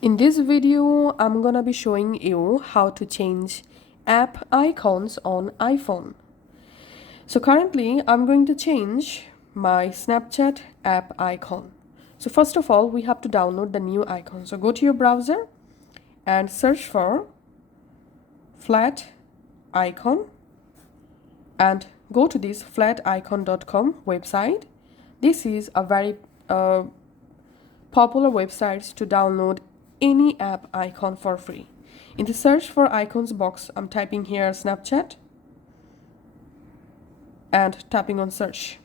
In this video, I'm gonna be showing you how to change app icons on iPhone. So currently, I'm going to change my Snapchat app icon. So first of all, we have to download the new icon. So go to your browser and search for flat icon and go to this flaticon.com website. This is a very popular website to download any app icon for free. In the search for icons box, I'm typing here Snapchat and tapping on search.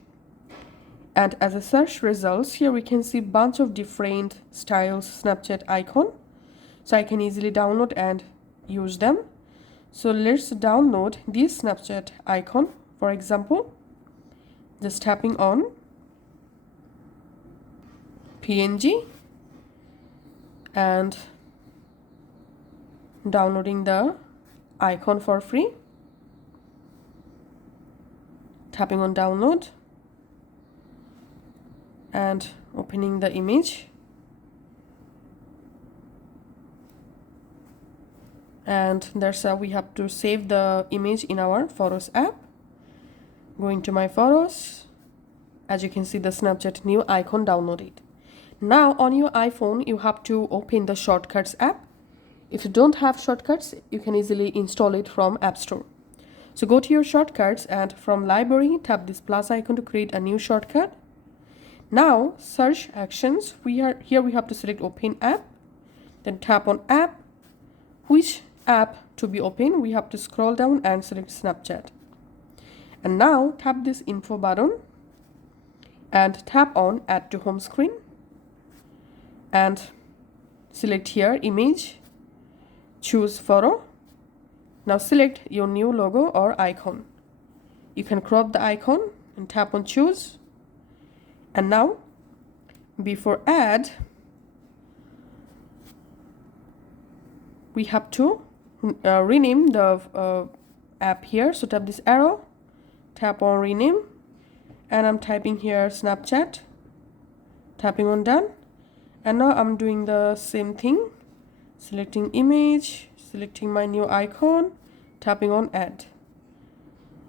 And as a search results, here we can see bunch of different styles Snapchat icon. So I can easily download and use them. So let's download this Snapchat icon. For example, just tapping on PNG and downloading the icon for free. Tapping on download and opening the image. And there's we have to save the image in our Photos app. Going to my photos, as you can see the Snapchat new icon downloaded. Now on your iPhone, you have to open the Shortcuts app. If you don't have Shortcuts, you can easily install it from App Store. So go to your Shortcuts and from Library, tap this plus icon to create a new shortcut. Now search actions. We have to select Open App. Then tap on App. Which app to be open? We have to scroll down and select Snapchat. And now tap this info button and tap on Add to Home Screen. And select here image, choose photo. Now select your new logo or icon. You can crop the icon and tap on choose. And now before add, we have to rename the app here. So tap this arrow, tap on rename, and I'm typing here Snapchat, tapping on done. And now I'm doing the same thing, selecting image, selecting my new icon, tapping on add.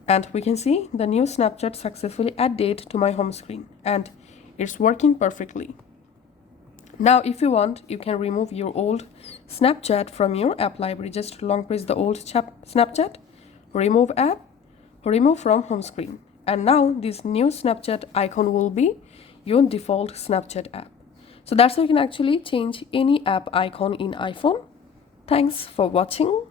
And we can see the new Snapchat successfully added to my home screen and it's working perfectly. Now if you want, you can remove your old Snapchat from your app library. Just long press the old Snapchat, remove app, remove from home screen. And now this new Snapchat icon will be your default Snapchat app. So that's how you can actually change any app icon in iPhone. Thanks for watching.